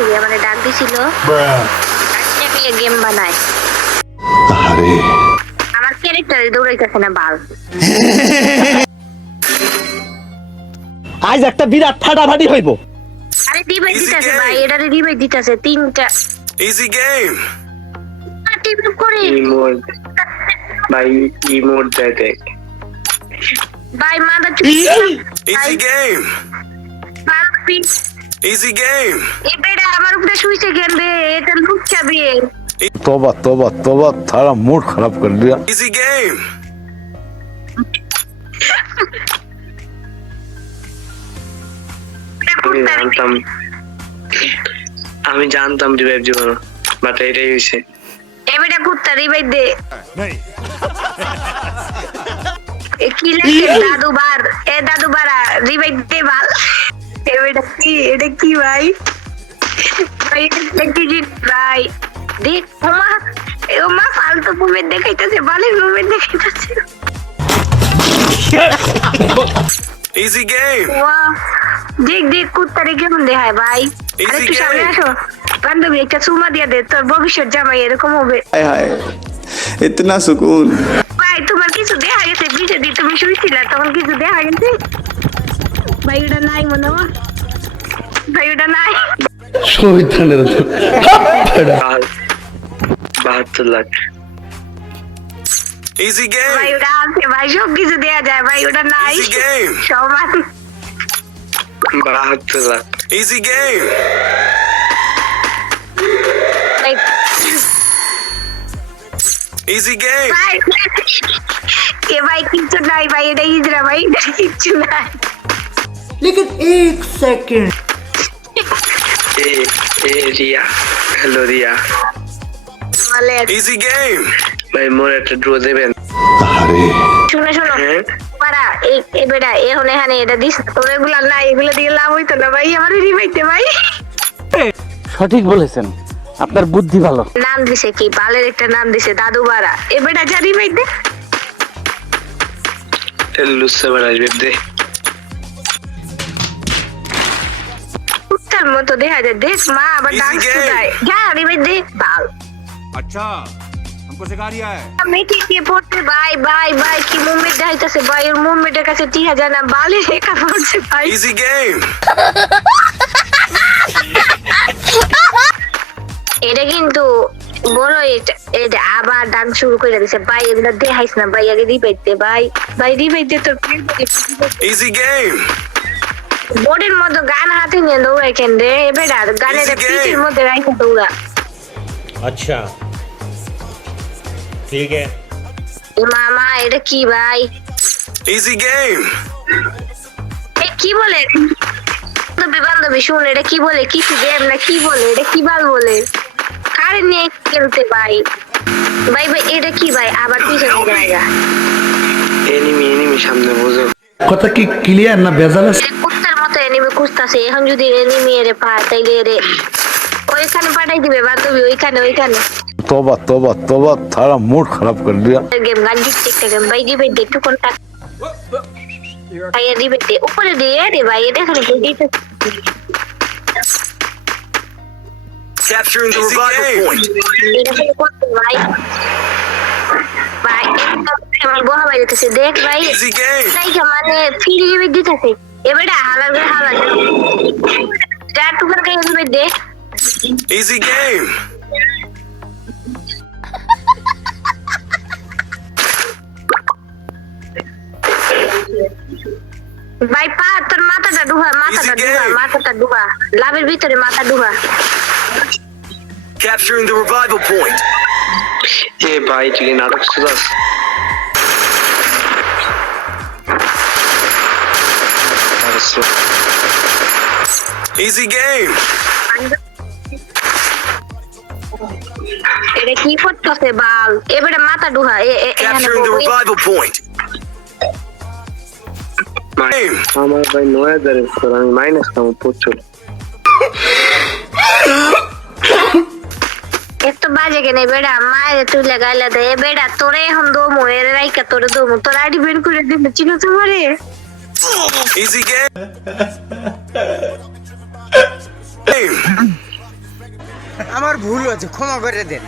থেকে মানে ডাক দিছিল গেম বানায়। আমার ক্যারেক্টারে দৌড়াইতেছে না বাল। আজ একটা বিরাট ফাটাফাটি হইব। আরে ডিভাইস দিতেছে ভাই, এটারে ডিভাইস দিতেছে তিনটা। ইজি গেম টিপ করে ইমোট ভাই, ইমোট দেয় দেখ ভাই mother easy game easy game এই বেটা আমার উপরে শুইছে কেন রে? এটা লুক চাবি। तौबा तौबा तौबा थारा मूड खराब कर दिया। ইজি গেম আমি জানতাম রিভাইভ দিব না, বাট এটাই হয়েছে। এই বেটা কুত্তা রিভাইভ দে। এ কি লাগে দাদু বার? এ দাদু বারা রিভাইভ দে বাল। এই বেটা কি, এটা কি ভাই? ভাই এটা কি ভাই? দেখ ওমা ফালতু মুভমেন্ট দেখাইতেছে, বালের মুভমেন্ট দেখাইতেছে। ইজি গেম ওয়া দেখ দেখ কুত্তারে কেমন দেখায় ভাই। আরে তুই সামনে আসো বান্ধবী, একটা চুমা দিয়ে দে, তোর ভবিষ্যৎ জামাই এরকম হবে। हाय हाय इतना सुकून। ভাই তোমার কিছু দেখা গেছে পিছে দিয়ে তুমি শুয়েছিলা তখন কিছু দেখা গেছে? ভাই ওটা নাই মনে হয়, ভাই ওটা নাই। 72 লাখ ইজি গেম ভাই ওটা আছে ভাই, সব কিছু দেয়া যায় ভাই, ওটা নাই ইজি গেম সমান। 72 লাখ ইজি গেম ভাই ইজি গেম ভাই এ ভাই কিচ্ছু নাই ভাই, এটা ইজরা ভাই, এটা কিচ্ছু নাই। लेकिन एक सेकंड এ এ রিয়া, হ্যালো রিয়া বলে ইজি গেম ভাই, মোর একটা ড্র দেবেন? শুনো শুনো হ্যাঁ পারা এই বেটা এখন এখানে এটা দিস, তোর এগুলা নাই, এগুলো দিয়ে লাভ হইতো না ভাই। আমার রিভাইতে ভাই সঠিক বলেছেন, আপনার বুদ্ধি ভালো। নাম দিছে কি বালের একটা নাম দিছে দাদু বাড়া। এ বেটা যা রিভাইতে লুসে আসবে দে। কুত্তার মতো দেখা যায়, দেখ মা আবার Easy ডান্স game. শুধায়। যা রিভাইতে বাল। अच्छा हमको सिखा रिया है। আমি কি কি পড়তে ভাই ভাই ভাই কি মুভমেন্ট দেখাইতেছে ভাই, ওর মুভমেন্টের কাছে টিহা যায় না, বালে রেখা পড়ছে ভাই। ইজি গেম এটা কিন্তু বড়, এটা আবার ডান্স শুরু করে দিছে ভাই। এগুলা দেখাইছ না ভাই, আগে রিভাইতে ভাই, ভাই রিভাইতে তোর ইজি গেম বোর্ডের মতো গান হাতে নিয়ে দৌড়াই কেন রে? এবার গানের Easy game. পিঠের মধ্যে রাখে দৌড়া। अच्छा ठीक है। এ মামা এটা কি ভাই? ইজি গেম এ কি বলে বান্ধবী বান্ধবী শুন, এটা কি বলে? কিছু গেম না কি বলে? এটা কি বাল বলে? কারে নিয়ে খেলতে ভাই? ভাই ভাই এটা কি ভাই? আবার পিছনে জায়গা এনিমি এনিমি সামনে বুঝো। কথা কি ক্লিয়ার না ভেজাল আছে? কুত্তার মতো এনিমি খুঁজতাছে। এখন যদি এনিমি এরে পায় তাইলে এরে ওইখানে পাঠাই দিবে বান্ধবী, ওইখানে ওইখানে तौबा तौबा तौबा थारा मूड खराब कर दिया। গেম গান দিচ্ছে একটা গেম ভাই। দিবে একটু কোনটা ভাই? দিবে উপরে দিয়ে রে ভাই, এটা এখানে দিতে Capturing the revival point. ভাই ভাই আমার গোহা বাইরে দিতেছে দেখ ভাই। Easy game. তাই মানে ফ্রি দিবে দিতেছে। এবারে হালার করে হালার যা টুকার গায়ে দিবে দে। Easy game. ভাই পা তোর মাথাটা ডুবা, মাথাটা Easy ডুবা, game. মাথাটা ডুবা, লাভের ভিতরে মাথা ডুবা। Capturing the revival point. এ ভাই তুই কি নাটক শুধাস? Easy game. এটা কি করতেছে বাল? এবারে মাথা ডুবা এখানে Capturing the revival point. Game. আমার ভাই 9000 স্কোর, আমি মাইনাস কামো প্রচুর। এত বাজে কেন বেড়া? মায়ের তুই লাগাইলা দে বেড়া, তোরে এখন দমু এর রাইকা তোরে দমু, তোর আইডি বের করে দিবে চিনো তো মারে। Easy game. Game. আমার ভুল হয়েছে, ক্ষমা করে দেন।